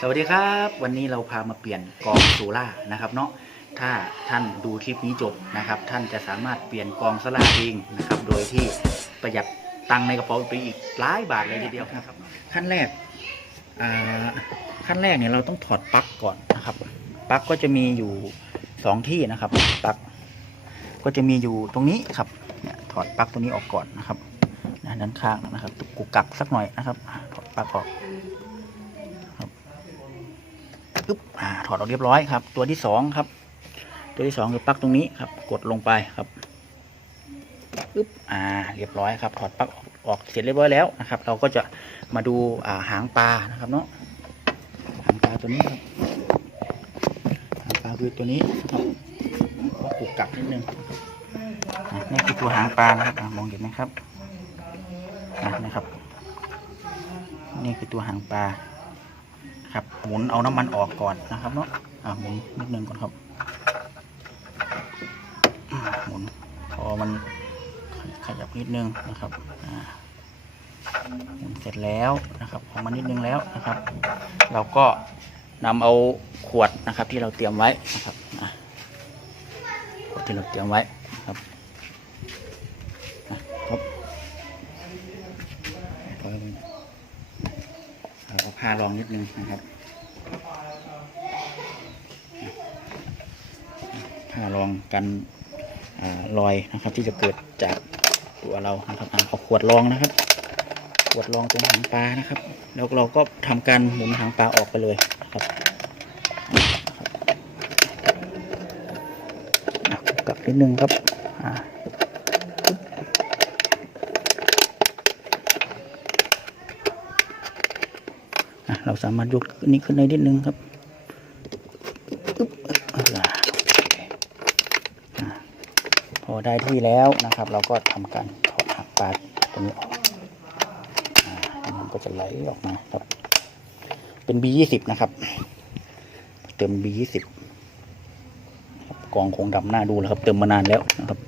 สวัสดีครับ วันนี้เราพามาเปลี่ยนกองโซล่านะครับเนาะถ้าท่านดูคลิปนี้จบนะครับ ท่านจะสามารถเปลี่ยนกองโซล่าเองนะครับ โดยที่ประหยัดตังในกระเป๋าไปอีกหลายบาทเลยทีเดียวนะครับ ขั้นแรกขั้นแรกเนี่ยเราต้องถอดปลั๊กก่อนนะครับปลั๊กก็จะมีอยู่สองที่นะครับปลั๊กก็จะมีอยู่ตรงนี้ครับเนี่ยถอดปลั๊กตัวนี้ออกก่อนนะครับด้านข้างนะครับตุกกุกกักสักหน่อยนะครับ ถอดปลั๊กออก ปึ๊บถอดออกเรียบร้อยครับ ตัวที่สองครับ ตัวที่สองคือปลั๊กตรงนี้ครับ กดลงไปครับปึ๊บอ่า เรียบร้อยครับ ถอดปลั๊กออกเสร็จเรียบร้อยแล้วนะครับ เราก็จะมาดูอ่าหางปลานะครับเนาะหางปลาตัวนี้ครับหางปลาคือตัวนี้ครับก็กุกกักนิดนึงนี่คือตัวหางปลานะครับมองเห็นไหมครับนะครับ นี่คือตัวหางปลา ครับ หมุนเอาน้ำมันออกก่อนนะครับเนาะอ่าหมุนนิดนึงก่อนครับ หมุนพอมันขยับนิดนึงนะครับอ่าหมุนเสร็จแล้วนะครับออกมานิดนึงแล้วนะครับ เราก็นำเอาขวดนะครับที่เราเตรียมไว้นะครับขวดที่เราเตรียมไว้นะครับครับเราก็ผ้ารองนิดนึงนะครับ ผ้า รองกันอารอยนะครับ ที่จะเกิดจากตัวเรานะครับเอาขวดรองนะครับ ขวดรองตรงหางปลานะครับ แล้วเราก็ทำการหมุนหางปลาออกไปเลยนะครับอะกลับนิดนึงครับเราสามารถยกนี้ขึ้นได้นิดนึงครับอ่าอ่าพอ ได้ที่แล้วนะครับ เราก็ทำการถอดหางปลาตรงนี้ออกอ่าแล้วมันก็จะไหลออกมาครับ เป็น B ยี่สิบนะครับ เติม B ยี่สิบกองคงดำหน้าดูแล้วครับ เติมมานานแล้วนะครับ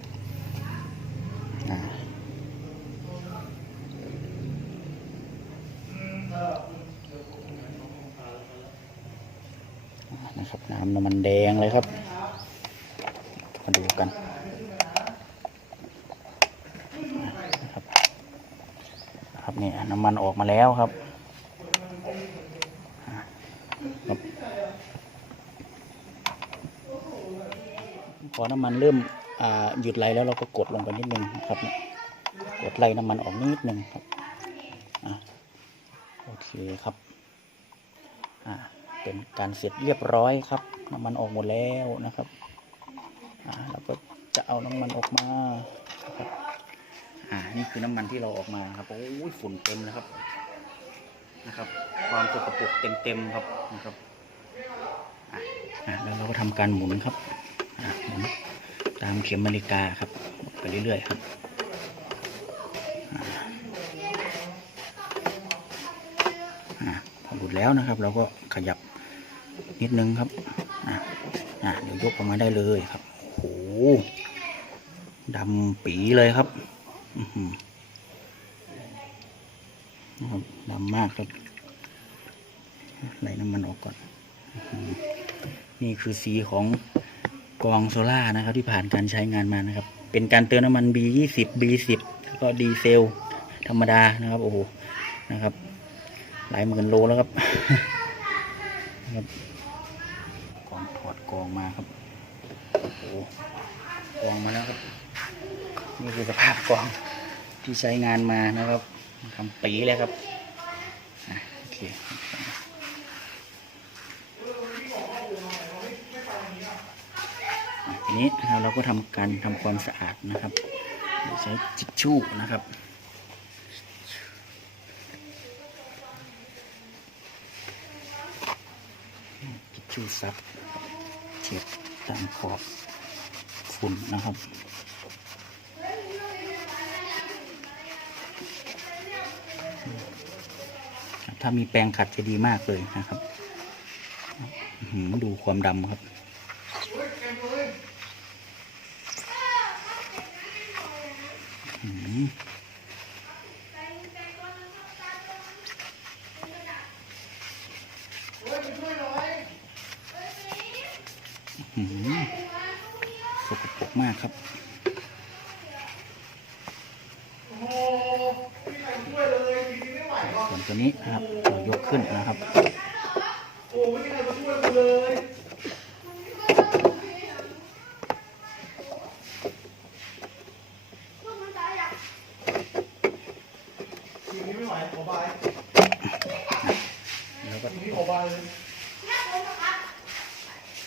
นะครับน้ำน้ำมันแดงเลยครับ มาดูกันนะครับ เนี่ยน้ำมันออกมาแล้วครับพอน้ำมันเริ่มหยุดไหลแล้วเราก็กดลงไปนิดนึงนะครับกดไล่น้ำมันออกนิดนึงครับอโอเคครับเป็นการเสร็จเรียบร้อยครับ น้ำมันออกหมดแล้วนะครับเราก็จะเอาน้ำมันออกมานะครับ อ่า นี่คือน้ำมันที่เราออกมาครับ โอ้ยฝุ่นเต็มเลยครับ นะครับ ความสกปรกเต็มๆครับ นะครับ อะอะแล้วเราก็ทำการหมุนครับ อ่าหมุนตามเข็มนาฬิกาครับ ไปเรื่อยๆครับอ่าอ่าพอหลุดแล้วนะครับ เราก็ขยับนิดนึงครับอ่าอะเดี๋ยวยกออกมาได้เลยครับโอ้โหดำปีเลยครับ นะครับดำมากครับไหลน้ำมันออกก่อน นี่คือสีของกองโซล่านะครับ ที่ผ่านการใช้งานมานะครับ เป็นการเติมน้ำมัน B20 B10 แล้วก็ดีเซล ธรรมดานะครับ โอ้โหนะครับ หลายหมื่นโลแล้วครับนะครับกองถอดกองมาครับโอ้โหกองมาแล้วครับ นี่คือสภาพกอง ที่ใช้งานมานะครับทำปีเลยครับโอเคทีนี้เราก็ทำการทำความสะอาดนะครับใช้จิชชู่นะครับทิชชู่ซับเช็ดตามขอบฝุ่นนะครับ ถ้ามีแปรงขัดจะดีมากเลยนะครับหือดูความดำครับหืออื้อหือสกปรกมากครับ ส่วน ตัวนี้นะครับเรายกขึ้นนะครับแล้วก็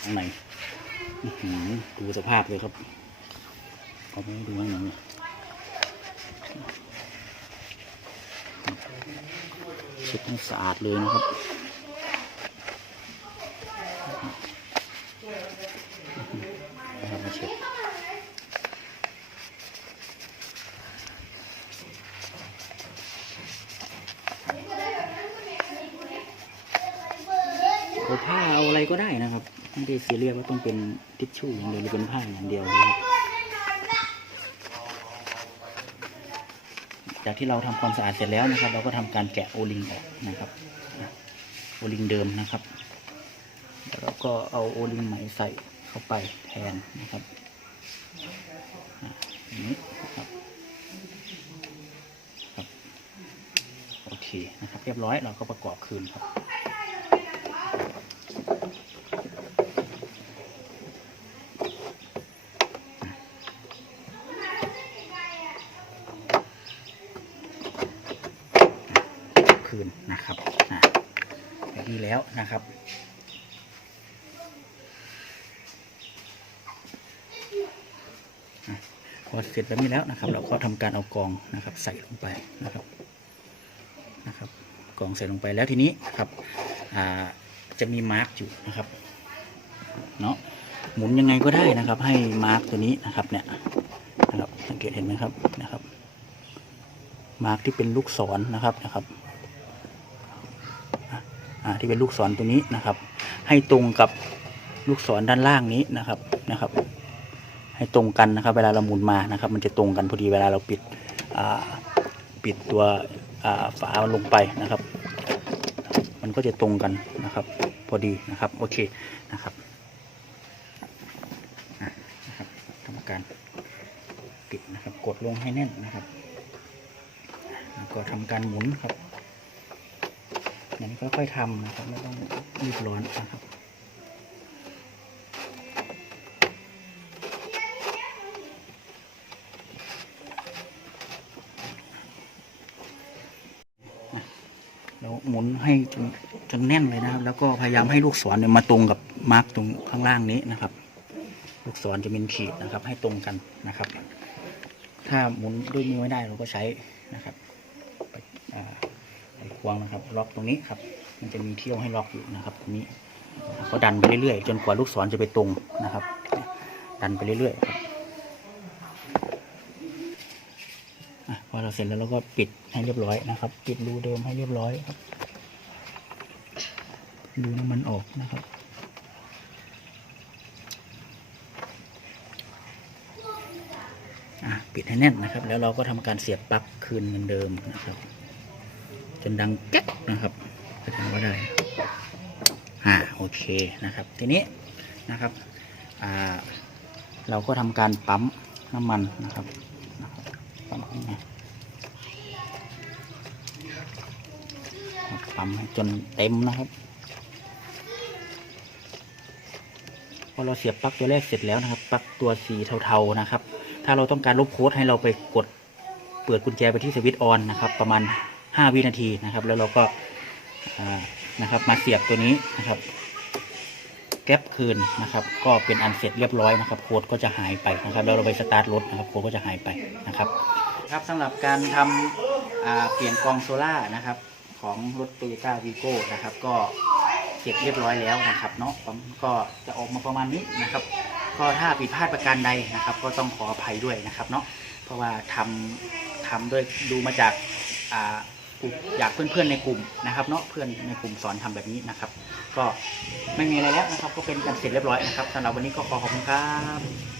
ข้างในดูสภาพเลยครับเอาไปให้ดูข้างใน เช็ดให้สะอาดเลยนะครับนะครับมาเช็ดเอาผ้าเอาอะไรก็ได้นะครับ ไม่ได้ซีเรียสว่าต้องเป็นทิชชู่อย่างเดียวหรือเป็นผ้าอย่างเดียวนะครับ จากที่เราทำความสะอาดเสร็จแล้วนะครับ เราก็ทำการแกะโอลิงออกนะครับโอลิงเดิมนะครับแล้วเราก็เอาโอลิงใหม่ใส่เข้าไปแทนนะครับอะอย่างนี้นะครับครับโอเคนะครับ เรียบร้อยเราก็ประกอบคืนครับ คืนนะครับอะ แล้วนะครับ พอเสร็จแบบนี้แล้วนะครับ เราก็ทำการเอากองนะครับ ใส่ลงไปนะครับนะครับ กองใส่ลงไปแล้วทีนี้นครับจะมีมาร์กอยู่นะครับเนาะหมุนยังไงก็ได้นะครับ ให้มาร์กตัวนี้นะครับเนี่ยนะครับสังเกตเห็นไหมครับนะครับ มาร์กที่เป็นลูกศรนะครับนะครับ ที่เป็นลูกศรตัวนี้นะครับ ให้ตรงกับลูกศรด้านล่างนี้นะครับนะครับ ให้ตรงกันนะครับ เวลาเราหมุนมานะครับ มันจะตรงกันพอดีเวลาเราปิดปิดตัวฝาลงไปนะครับ มันก็จะตรงกันนะครับ พอดีนะครับโอเคนะครับนะครับทำการปิดนะครับ กดลงให้แน่นนะครับแล้วก็ทำการหมุนครับ อย่างนี้ค่อยๆทำนะครับไม่ต้องรีบร้อนนะครับแล้วหมุนให้จนจนแน่นเลยนะครับ แล้วก็พยายามให้ลูกศรเนี่ยมาตรงกับมาร์กตรงข้างล่างนี้นะครับ ลูกศรจะเป็นขีดนะครับ ให้ตรงกันนะครับ ถ้าหมุนด้วยมือไม่ได้เราก็ใช้นะครับอ่า ควงนะครับ ล็อกตรงนี้ครับ มันจะมีเที่ยวให้ล็อกอยู่นะครับตรงนี้ก็ดันไปเรื่อยๆ จนกว่าลูกศรจะไปตรงนะครับ ดันไปเรื่อยๆครับพอเราเสร็จแล้วเราก็ปิดให้เรียบร้อยนะครับ ปิดรูเดิมให้เรียบร้อยครับดูน้ำมันออกนะครับปิดให้แน่นนะครับ แล้วเราก็ทำการเสียบปลั๊กคืนเหมือนเดิมนะครับ จนดังแก๊กนะครับแสดงว่าได้อ่าโอเคนะครับ ทีนี้นะครับอ่าเราก็ทำการปั๊มน้ำมันนะครับปั๊มขึ้นมาปั๊มจนเต็มนะครับพอเราเสียบปลั๊กตัวแรกเสร็จแล้วนะครับปลั๊กตัวสีเทาๆนะครับ ถ้าเราต้องการลบโค้ดให้เราไปกดเปิดกุญแจไปที่สวิตช์ออนนะครับ ประมาณ 5 วินาทีนะครับ แล้วเราก็นะครับมาเสียบตัวนี้นะครับ แก๊ปคืนนะครับ ก็เป็นอันเสร็จเรียบร้อยนะครับ โค้ดก็จะหายไปนะครับแล้วเราไปสตาร์ทรถนะครับโค้ดก็จะหายไปนะครับครับสำหรับการทำอ่าเปลี่ยนกองโซล่านะครับ ของรถ t o y ยต้าวีโก้นะครับ ก็เสร็จเรียบร้อยแล้วนะครับเนาะผมก็จะออกมาประมาณนี้นะครับก็ถ้าผิดพลาดประการใดนะครับ ก็ต้องขออภัยด้วยนะครับเนาะเพราะว่าทำทำด้วยดูมาจากอ่า กลุ่มอยากเพื่อนๆในกลุ่มนะครับเนาะเพื่อนในกลุ่มสอนทำแบบนี้นะครับ ก็ไม่มีอะไรแล้วนะครับ ก็เป็นการเสร็จเรียบร้อยนะครับสำหรับวันนี้ก็ขอขอบคุณครับ